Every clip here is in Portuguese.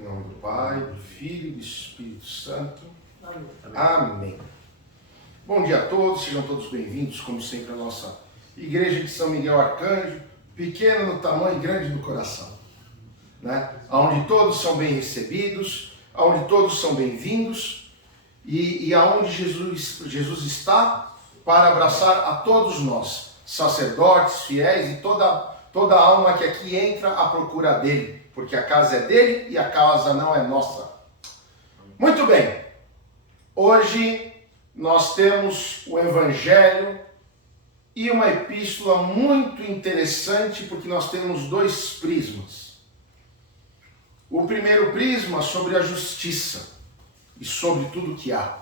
Em nome do Pai, do Filho e do Espírito Santo. Amém. Amém. Bom dia a todos, sejam todos bem-vindos, como sempre, à nossa Igreja de São Miguel Arcanjo, pequena no tamanho e grande no coração, né? Onde todos são bem recebidos, onde todos são bem-vindos e aonde Jesus está para abraçar a todos nós, sacerdotes, fiéis e toda alma que aqui entra à procura dele, porque a casa é dele e a casa não é nossa. Muito bem, hoje nós temos o Evangelho e uma epístola muito interessante, porque nós temos dois prismas. O primeiro prisma sobre a justiça e sobre tudo que há.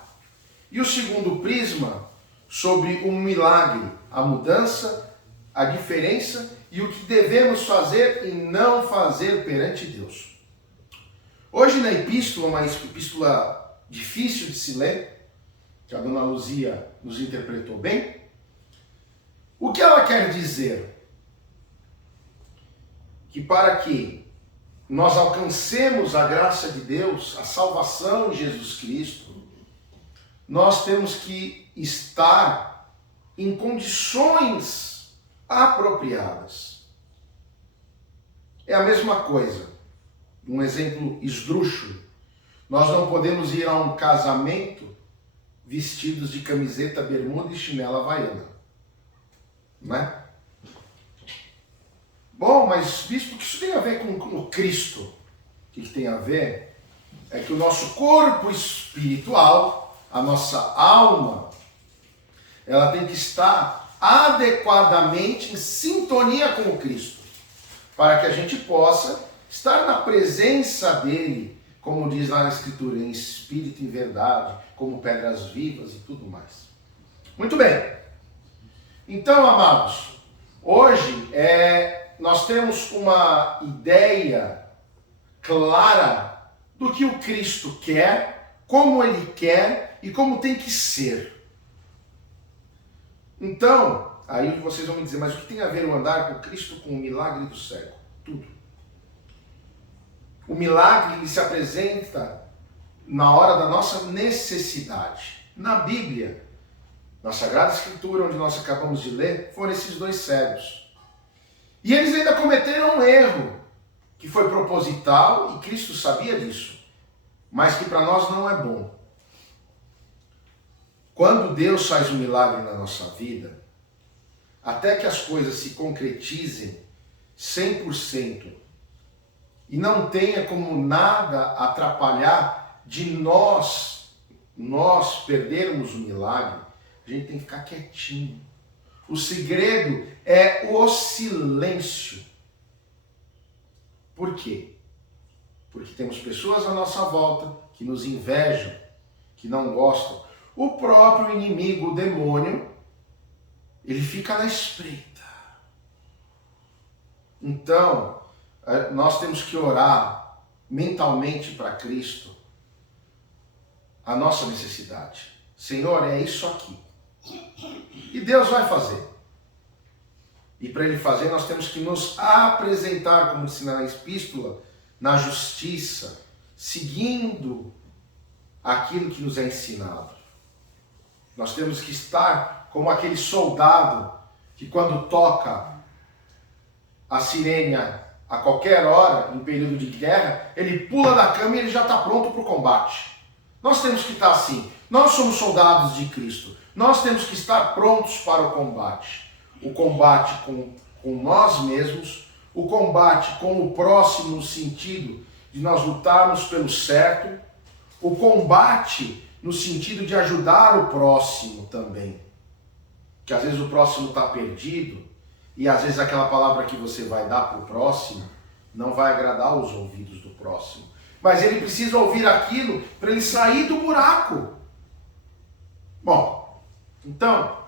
E o segundo prisma sobre o milagre, a mudança, a diferença e o que devemos fazer e não fazer perante Deus. Hoje na epístola, uma epístola difícil de se ler, que a dona Luzia nos interpretou bem, o que ela quer dizer? Que para que nós alcancemos a graça de Deus, a salvação em Jesus Cristo, nós temos que estar em condições apropriadas. É a mesma coisa. Um exemplo esdrúxulo. Nós não podemos ir a um casamento vestidos de camiseta, bermuda e chinela havaiana. Não é? Bom, mas visto que isso tem a ver com o Cristo, o que tem a ver é que o nosso corpo espiritual, a nossa alma, ela tem que estar adequadamente em sintonia com o Cristo, para que a gente possa estar na presença dele, como diz lá na Escritura, em espírito e em verdade, como pedras vivas e tudo mais. Muito bem. Então, amados, hoje nós temos uma ideia clara do que o Cristo quer, como ele quer e como tem que ser. Então, aí vocês vão me dizer, mas o que tem a ver o andar com Cristo com o milagre do cego? Tudo. O milagre ele se apresenta na hora da nossa necessidade. Na Bíblia, na Sagrada Escritura, onde nós acabamos de ler, foram esses dois cegos. E eles ainda cometeram um erro, que foi proposital, e Cristo sabia disso, mas que para nós não é bom. Quando Deus faz um milagre na nossa vida, até que as coisas se concretizem 100%, e não tenha como nada atrapalhar de nós perdermos o milagre, a gente tem que ficar quietinho. O segredo é o silêncio. Por quê? Porque temos pessoas à nossa volta que nos invejam, que não gostam. O próprio inimigo, o demônio, ele fica na espreita. Então, nós temos que orar mentalmente para Cristo a nossa necessidade. Senhor, é isso aqui. E Deus vai fazer. E para ele fazer, nós temos que nos apresentar, como ensina na epístola, na justiça, seguindo aquilo que nos é ensinado. Nós temos que estar como aquele soldado que quando toca a sirene a qualquer hora, em período de guerra, ele pula da cama e ele já está pronto para o combate. Nós temos que estar assim. Nós somos soldados de Cristo. Nós temos que estar prontos para o combate. O combate com nós mesmos, o combate com o próximo no sentido de nós lutarmos pelo certo, o combate no sentido de ajudar o próximo também. Que às vezes o próximo está perdido e às vezes aquela palavra que você vai dar para o próximo não vai agradar os ouvidos do próximo. Mas ele precisa ouvir aquilo para ele sair do buraco. Bom, então,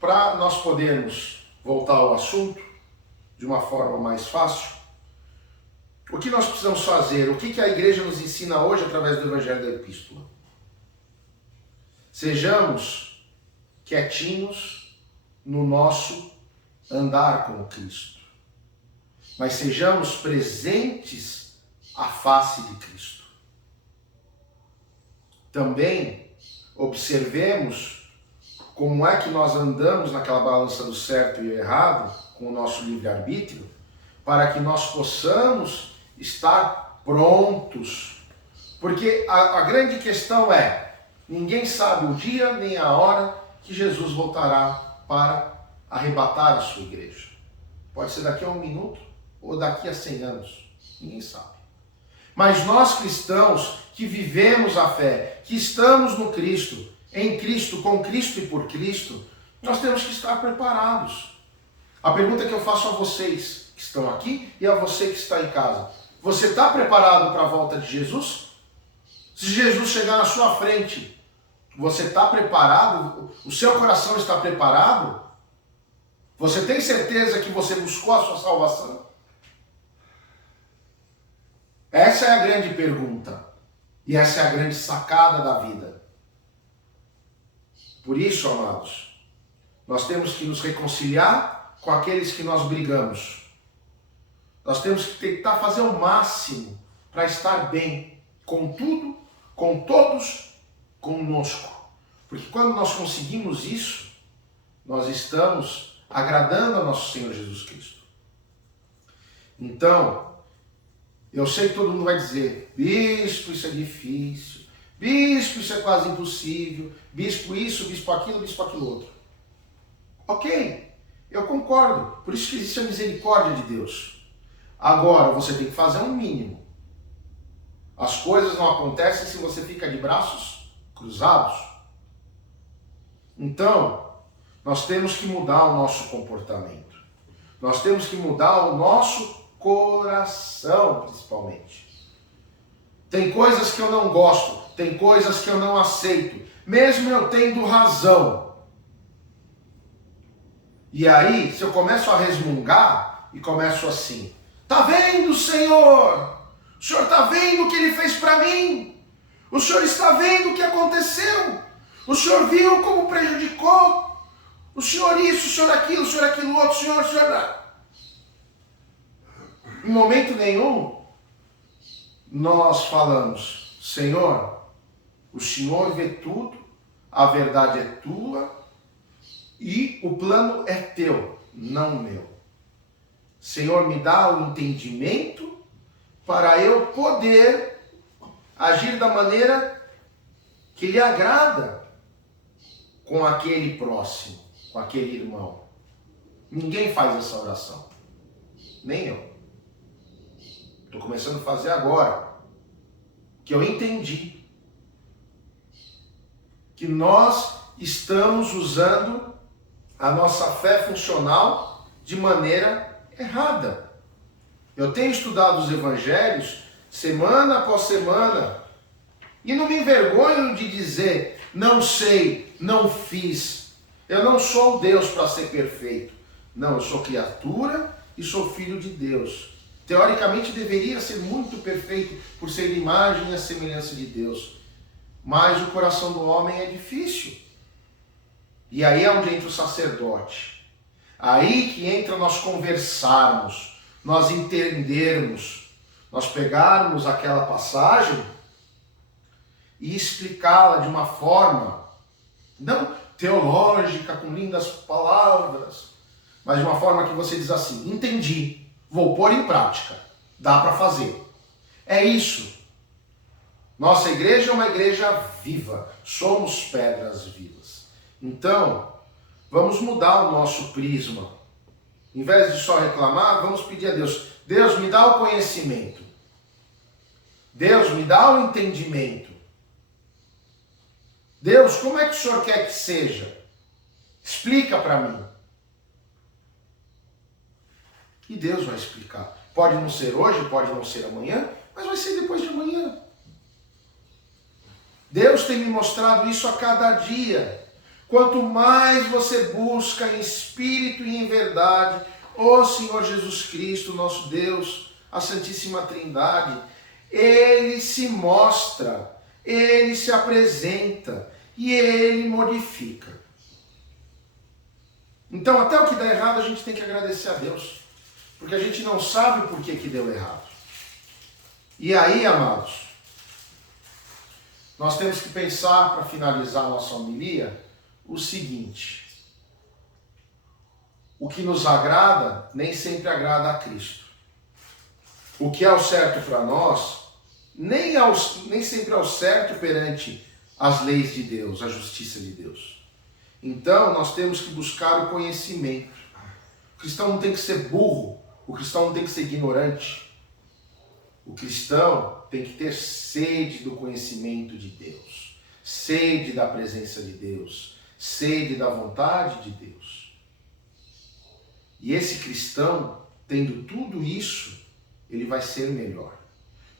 para nós podermos voltar ao assunto de uma forma mais fácil, o que nós precisamos fazer? O que a igreja nos ensina hoje através do Evangelho da Epístola? Sejamos quietinhos no nosso andar com o Cristo, mas sejamos presentes a face de Cristo. Também observemos como é que nós andamos naquela balança do certo e errado com o nosso livre-arbítrio, para que nós possamos estar prontos. Porque a grande questão é, ninguém sabe o dia nem a hora que Jesus voltará para arrebatar a sua igreja. Pode ser daqui a 1 minuto ou daqui a 100 anos. Ninguém sabe. Mas nós cristãos que vivemos a fé, que estamos no Cristo, em Cristo, com Cristo e por Cristo, nós temos que estar preparados. A pergunta que eu faço a vocês que estão aqui e a você que está em casa. Você está preparado para a volta de Jesus? Se Jesus chegar na sua frente, você está preparado? O seu coração está preparado? Você tem certeza que você buscou a sua salvação? Essa é a grande pergunta. E essa é a grande sacada da vida. Por isso, amados, nós temos que nos reconciliar com aqueles que nós brigamos. Nós temos que tentar fazer o máximo para estar bem com tudo, com todos, conosco. Porque quando nós conseguimos isso, nós estamos agradando a nosso Senhor Jesus Cristo. Então, eu sei que todo mundo vai dizer, bispo, isso é difícil, bispo, isso é quase impossível, bispo isso, bispo aquilo outro. Ok, eu concordo, por isso que existe a misericórdia de Deus. Agora, você tem que fazer um mínimo. As coisas não acontecem se você fica de braços cruzados. Então, nós temos que mudar o nosso comportamento. Nós temos que mudar o nosso coração, principalmente. Tem coisas que eu não gosto, tem coisas que eu não aceito, mesmo eu tendo razão. E aí, se eu começo a resmungar e começo assim, tá vendo, Senhor? O Senhor está vendo o que Ele fez para mim? O Senhor está vendo o que aconteceu? O Senhor viu como prejudicou? O Senhor isso, o Senhor aquilo outro, o Senhor... Em momento nenhum, nós falamos, Senhor, o Senhor vê tudo, a verdade é tua e o plano é teu, não meu. Senhor, me dá o entendimento para eu poder agir da maneira que lhe agrada com aquele próximo, com aquele irmão. Ninguém faz essa oração, nem eu. Estou começando a fazer agora, que eu entendi que nós estamos usando a nossa fé funcional de maneira errada. Eu tenho estudado os evangelhos semana após semana e não me envergonho de dizer, não sei, não fiz. Eu não sou Deus para ser perfeito. Não, eu sou criatura e sou filho de Deus. Teoricamente deveria ser muito perfeito por ser a imagem e a semelhança de Deus. Mas o coração do homem é difícil. E aí é onde entra o sacerdote. Aí que entra nós conversarmos, nós entendermos, nós pegarmos aquela passagem e explicá-la de uma forma, não teológica, com lindas palavras, mas de uma forma que você diz assim, entendi. Vou pôr em prática. Dá para fazer. É isso. Nossa igreja é uma igreja viva. Somos pedras vivas. Então, vamos mudar o nosso prisma. Em vez de só reclamar, vamos pedir a Deus. Deus, me dá o conhecimento. Deus, me dá o entendimento. Deus, como é que o Senhor quer que seja? Explica para mim. E Deus vai explicar. Pode não ser hoje, pode não ser amanhã, mas vai ser depois de amanhã. Deus tem me mostrado isso a cada dia. Quanto mais você busca em espírito e em verdade, o Senhor Jesus Cristo, nosso Deus, a Santíssima Trindade, Ele se mostra, Ele se apresenta e Ele modifica. Então, até o que dá errado, a gente tem que agradecer a Deus. Porque a gente não sabe por que deu errado. E aí, amados, nós temos que pensar, para finalizar a nossa homilia, o seguinte: o que nos agrada nem sempre agrada a Cristo. O que é o certo para nós nem sempre é o certo perante as leis de Deus, a justiça de Deus. Então, nós temos que buscar o conhecimento. O cristão não tem que ser burro, o cristão não tem que ser ignorante. O cristão tem que ter sede do conhecimento de Deus, sede da presença de Deus, sede da vontade de Deus. E esse cristão, tendo tudo isso, ele vai ser melhor.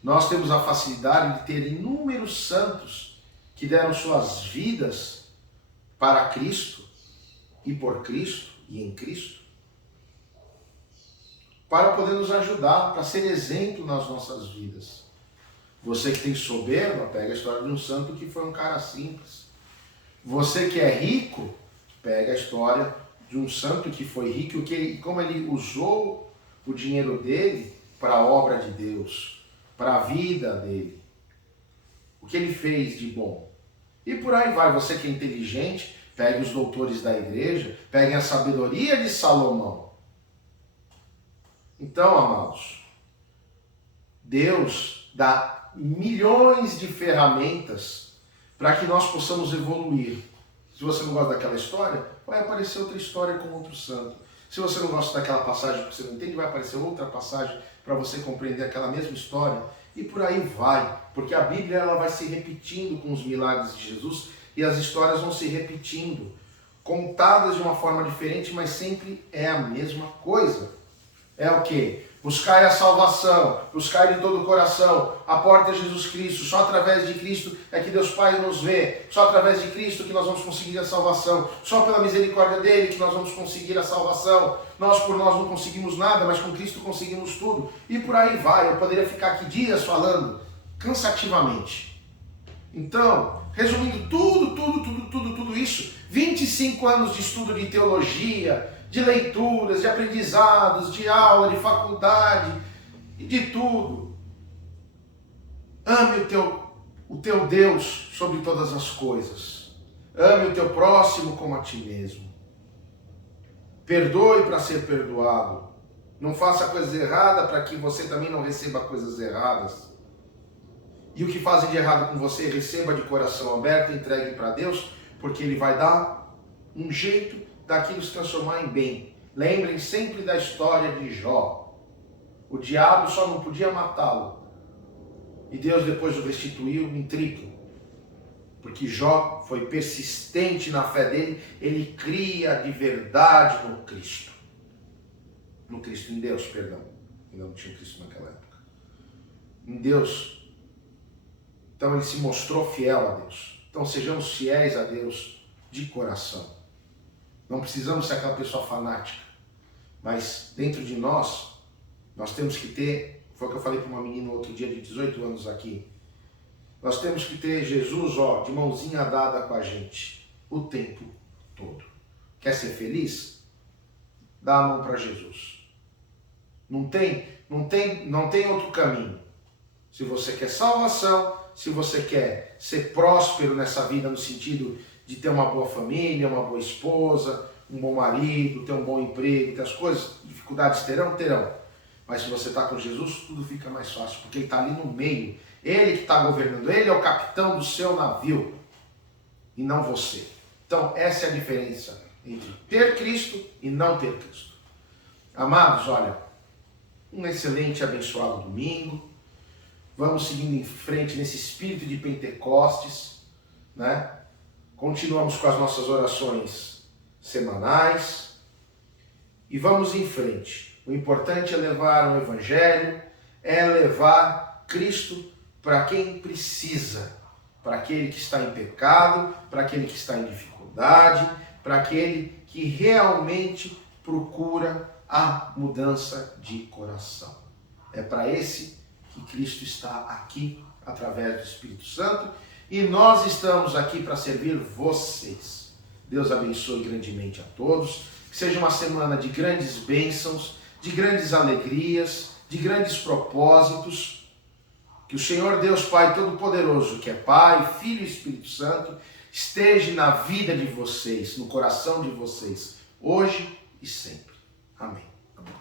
Nós temos a facilidade de ter inúmeros santos que deram suas vidas para Cristo e por Cristo e em Cristo, para poder nos ajudar, para ser exemplo nas nossas vidas. Você que tem soberba, pega a história de um santo que foi um cara simples. Você que é rico, pega a história de um santo que foi rico e como ele usou o dinheiro dele para a obra de Deus, para a vida dele. O que ele fez de bom. E por aí vai. Você que é inteligente, pegue os doutores da igreja, pegue a sabedoria de Salomão. Então, amados, Deus dá milhões de ferramentas para que nós possamos evoluir. Se você não gosta daquela história, vai aparecer outra história com outro santo. Se você não gosta daquela passagem que você não entende, vai aparecer outra passagem para você compreender aquela mesma história. E por aí vai, porque a Bíblia ela vai se repetindo com os milagres de Jesus e as histórias vão se repetindo, contadas de uma forma diferente, mas sempre é a mesma coisa. É o quê? Buscai a salvação, buscai de todo o coração, a porta é Jesus Cristo, só através de Cristo é que Deus Pai nos vê, só através de Cristo que nós vamos conseguir a salvação, só pela misericórdia dele que nós vamos conseguir a salvação, nós por nós não conseguimos nada, mas com Cristo conseguimos tudo, e por aí vai. Eu poderia ficar aqui dias falando, cansativamente. Então, resumindo tudo isso, 25 anos de estudo de teologia, de leituras, de aprendizados, de aula, de faculdade, e de tudo. Ame o teu Deus sobre todas as coisas. Ame o teu próximo como a ti mesmo. Perdoe para ser perdoado. Não faça coisas erradas para que você também não receba coisas erradas. E o que fazem de errado com você, receba de coração aberto, entregue para Deus, porque Ele vai dar um jeito daquilo se transformar em bem. Lembrem sempre da história de Jó. O diabo só não podia matá-lo. E Deus depois o restituiu em triplo. Porque Jó foi persistente na fé dele. Ele cria de verdade no Cristo. No Cristo, em Deus, perdão. Ainda não tinha Cristo naquela época. Em Deus. Então ele se mostrou fiel a Deus. Então sejamos fiéis a Deus de coração. Não precisamos ser aquela pessoa fanática, mas dentro de nós temos que ter, foi o que eu falei para uma menina outro dia de 18 anos aqui, nós temos que ter Jesus, de mãozinha dada com a gente, o tempo todo. Quer ser feliz? Dá a mão para Jesus. Não tem outro caminho. Se você quer salvação, se você quer ser próspero nessa vida no sentido de ter uma boa família, uma boa esposa, um bom marido, ter um bom emprego, ter as coisas, dificuldades terão. Mas se você está com Jesus, tudo fica mais fácil, porque Ele está ali no meio. Ele que está governando, Ele é o capitão do seu navio, e não você. Então essa é a diferença entre ter Cristo e não ter Cristo. Amados, olha, um excelente e abençoado domingo. Vamos seguindo em frente nesse espírito de Pentecostes, né? Continuamos com as nossas orações semanais e vamos em frente. O importante é levar o Evangelho, é levar Cristo para quem precisa, para aquele que está em pecado, para aquele que está em dificuldade, para aquele que realmente procura a mudança de coração. É para esse que Cristo está aqui através do Espírito Santo. E nós estamos aqui para servir vocês. Deus abençoe grandemente a todos. Que seja uma semana de grandes bênçãos, de grandes alegrias, de grandes propósitos. Que o Senhor Deus Pai Todo-Poderoso, que é Pai, Filho e Espírito Santo, esteja na vida de vocês, no coração de vocês, hoje e sempre. Amém.